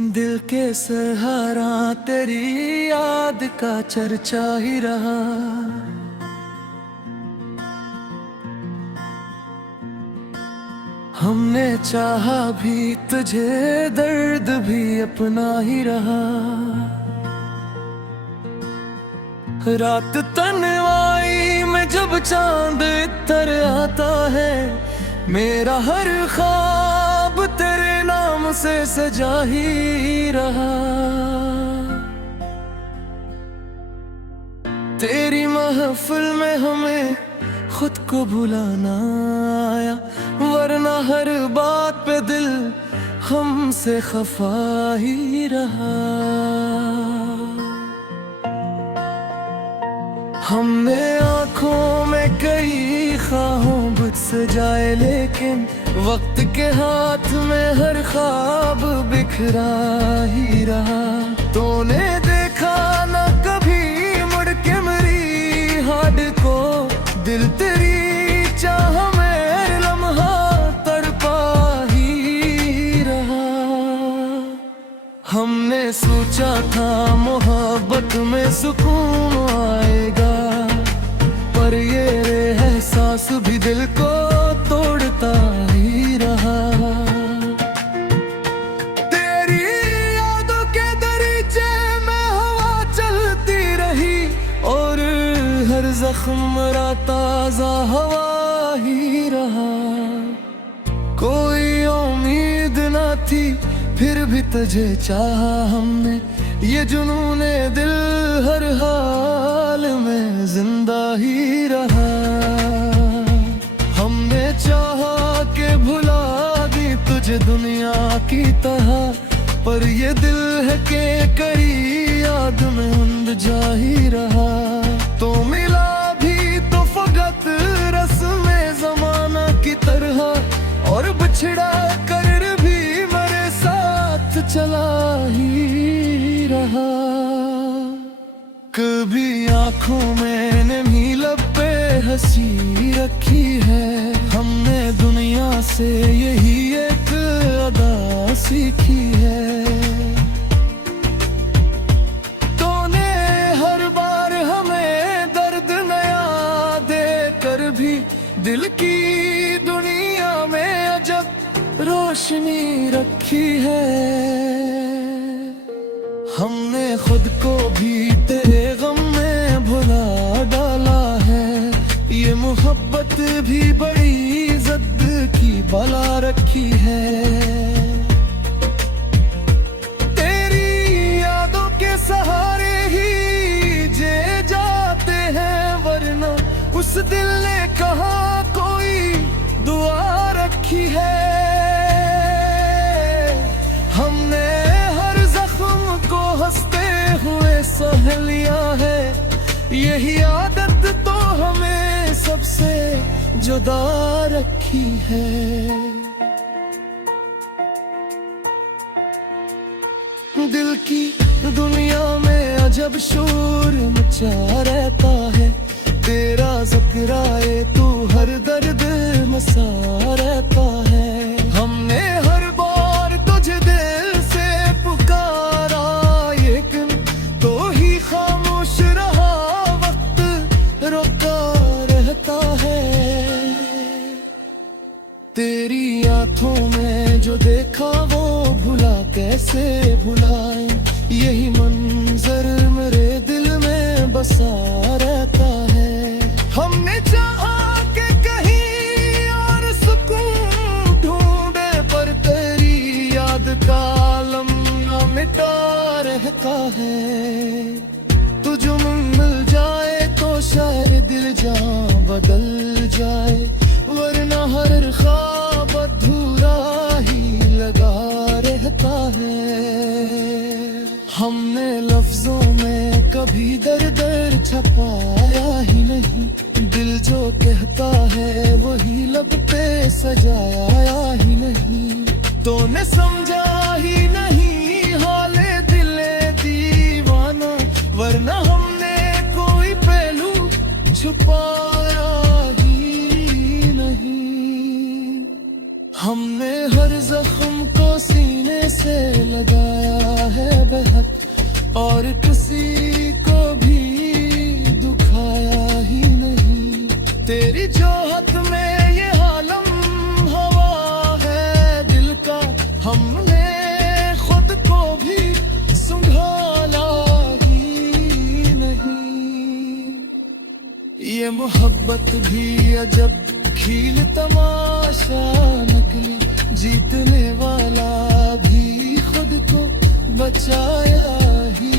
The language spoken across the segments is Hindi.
दिल के सहारा तेरी याद का चर्चा ही रहा। हमने चाहा भी तुझे, दर्द भी अपना ही रहा। रात तन्हाई में जब चांद इतर आता है, मेरा हर ख्वाब तेरे नाम से सजा ही रहा। तेरी महफिल में हमें खुद को भुलाना आया, वरना हर बात पे दिल हमसे खफा ही रहा। हमने आँखों में कई ख्वाहों बुझ सजाए, लेकिन वक्त के हाथ में हर ख्वाब बिखरा ही रहा। तूने देखा ना कभी मुड़ के मेरी हाड को, दिल तेरी चाह में लम्हा तड़पा ही रहा। हमने सोचा था मोहब्बत में सुकून आएगा, पर ये एहसास भी दिल को तोड़ता ही रहा। तेरी यादों के दरीचे में हवा चलती रही, और हर जख्म मेरा ताजा हवा ही रहा। कोई उम्मीद ना थी फिर भी तुझे चाहा हमने, ये जुनूने दिल हर हाल में जिंदा ही रहा। हमने चाहा के भुला दी तुझे दुनिया की तरह, पर ये दिल है के कई याद में उलझा ही रहा। तो मिला भी तो फकत रस्मे ज़माना की तरह, और बिछड़ा कर भी मेरे साथ चला ही रहा। कभी आँखों में नमी, लब पे हंसी रखी है, हमने दुनिया से यही एक अदा सीखी है। तूने हर बार हमें दर्द नया दे कर भी दिल की दुनिया में अजब रोशनी रखी है। हमने खुद को भी तेरे गम में भुला डाला है, ये मोहब्बत भी बड़ी जिद की बला रखी है। तेरी यादों के सहारे ही जे जाते हैं, वरना उस दिल ने कहा कोई दुआ रखी है। हमने हर जख्म को हंसते हुए सह लिया है, यही आदत तो हमें सबसे जुदा रखी है। दिल की दुनिया में अजब शोर मचा रहता है, तेरा जिक्र आए तू हर दर्द मसा रहता है। हमने हर बार तुझे दिल से पुकारा, लेकिन तो ही खामोश रहा, वक्त रोका रहता है। तेरी आंखों में जो देखा वो भुला कैसे भुलाए, यही मंजर मेरे दिल में बसा रहता है। हमने चाहा कि कहीं और सुकून ढूंढे, पर तेरी याद का लम्हा मिटा रहता है। तुझ मिल जाए तो शायद दिल जहां बदल जाए, वरना हर ख्वाब अधूरा ही लगा रहता है। हमने लफ्जों में कभी दर्द छपाया ही नहीं, दिल जो कहता है वही लब पे सजाया ही नहीं। तूने समझा ही नहीं हाले दिले दीवाना, वरना हमने कोई पहलू छुपाया ही नहीं। हमने हर जख्म को सीने से लगाया है बेहद, और किसी को भी दुखाया ही नहीं। तेरी जोहत में ये आलम हवा है दिल का, हमने खुद को भी संभाला ही नहीं। ये मोहब्बत भी अजब खील तमाशा नकली, जीतने वाला भी खुद को बचाया ही।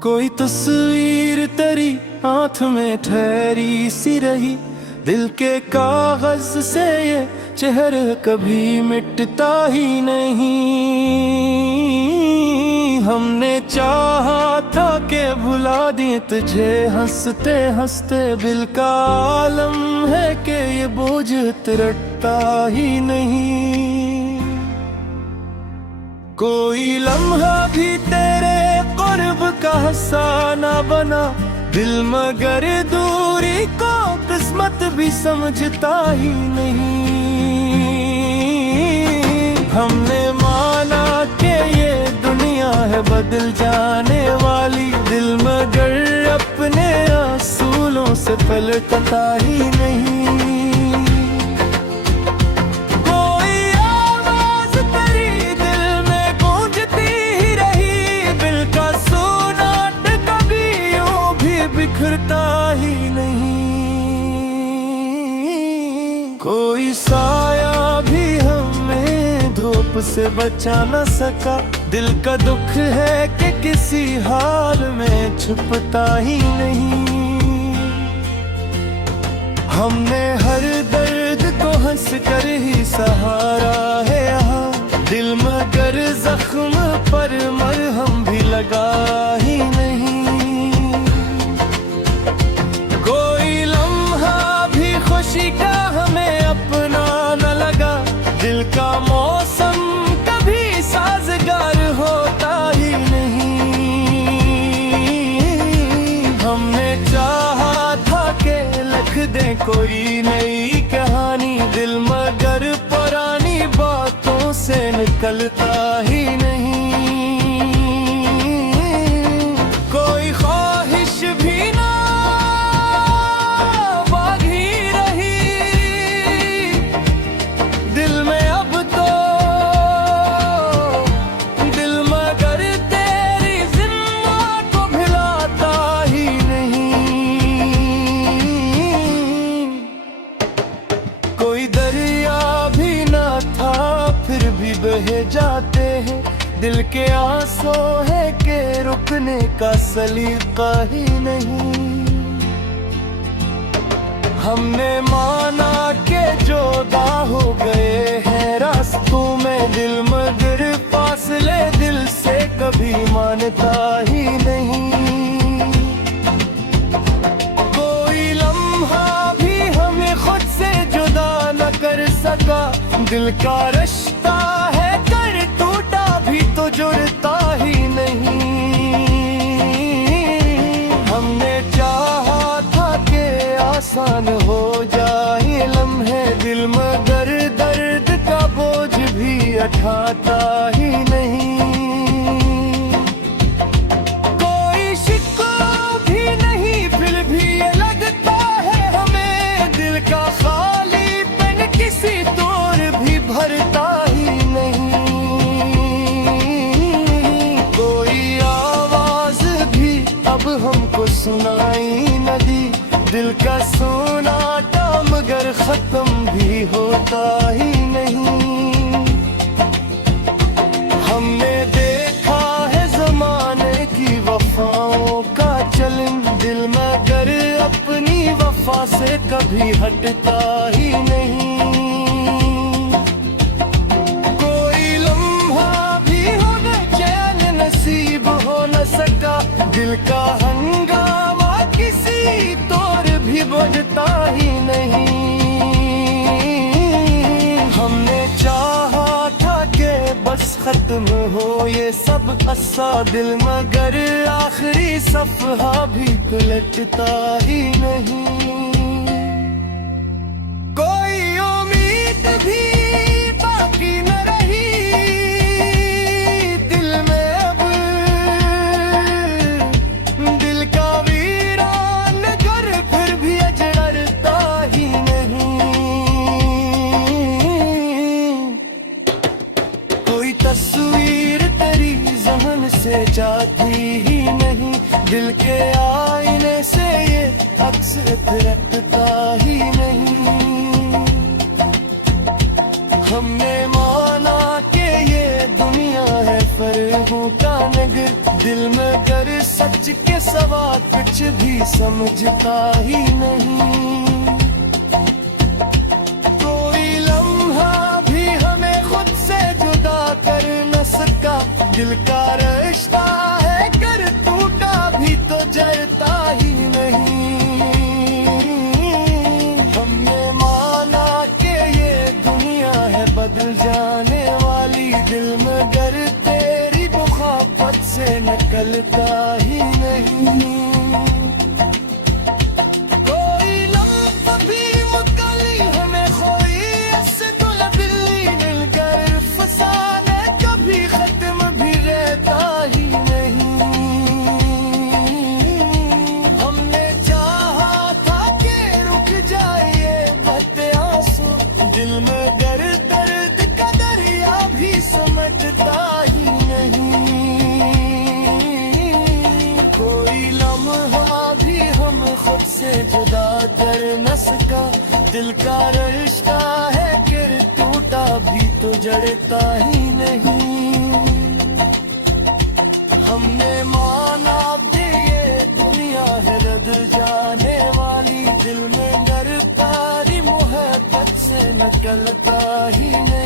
कोई तस्वीर तेरी हाथ में ठहरी सी रही, दिल के कागज से ये चेहरा कभी मिटता ही नहीं। हमने चाहा था कि भुला दें तुझे हंसते हंसते, दिल का आलम है कि ये बोझ तिरटता ही नहीं। कोई लम्हा भी तेरे कुर्ब का हंसाना बना, दिल मगर दूरी को किस्मत भी समझता ही नहीं। हमने माना कि ये दुनिया है बदल जाने वाली, दिल मगर अपने असूलों से पलटता ही नहीं। बिखरता ही नहीं। कोई साया भी हमें धूप से बचा न सका, दिल का दुख है कि किसी हाल में छुपता ही नहीं। हमने हर दर्द को हंस कर ही सहारा है यहाँ, दिल मगर जख्म पर मरहम भी लगा ही नहीं। खुशी का हमें अपना न लगा, दिल का मौसम कभी साजगार होता ही नहीं। हमने चाहा था कि लिख दे कोई नई कहानी, दिल मगर पुरानी बातों से निकलता ही नहीं। कोई ख्वाहिश भी ना बहे जाते हैं, दिल के आंसू है कि रुकने का सलीका ही नहीं। हमने माना कि जुदा हो गए हैं रास्तों में, दिल मगर फासले दिल से कभी मानता ही नहीं। कोई लम्हा भी हमें खुद से जुदा न कर सका, दिल का रिश्ता है कर टूटा भी तो जुड़ता ही नहीं। हमने चाहा था कि आसान हो जाए लम्हे, दिल मगर दर्द का बोझ भी उठाता ही नहीं। कोई शिकवा भी नहीं फिर भी ये लगता है हमें, दिल का खालीपन किसी तौर भी भरता ही नहीं। कोई आवाज भी अब हमको सुनाई न दी, दिल का सोनाटा मगर खत्म भी होता ही नहीं। हमने देखा है जमाने की वफाओं का चलन, दिल मगर अपनी वफा से कभी हटता ही नहीं। दिल का हंगामा किसी तौर भी बुझता ही नहीं। हमने चाहा था कि बस खत्म हो ये सब अस्सा दिल, मगर आखिरी सफहा भी पलटता ही नहीं। कोई उम्मीद भी बाकी न रही दिल में अब, दिल का वीरान घर फिर भी अजड़ता ही नहीं। कोई तस्वीर तेरी ज़हन से जाती ही नहीं, दिल के आईने से ये अक्स थिरकता ही नहीं। हमने माना कि ये दुनिया है फरेबों का नगर, दिल में गर सच के सवा कुछ भी समझता ही नहीं। कोई लम्हा भी हमें खुद से जुदा कर न सका, दिल का रिश्ता है कर टूटा भी तो जलता ही नहीं। हमने माना कि ये दुनिया है बदल जाने वाली, दिल में गर तेरी मुहब्बत से निकलता ही नहीं। कोई लम्हा भी मुकली हमें खोई ऐसे दुल बिल्ली मिलकर, फसाने कभी खत्म भी रहता ही नहीं। हमने चाहा था कि रुक जाए ये बहते आंसू, दिल में गर दर्द का दरिया भी समझता ही नहीं। कोई लम्हा भी हम खुद से जुदा कर न सका, दिल का रिश्ता है कि टूटा भी तो जड़ता ही नहीं। हमने माना कि ये दुनिया है बदल जाने वाली, दिल में गर तारी मुहब्बत से निकलता ही नहीं।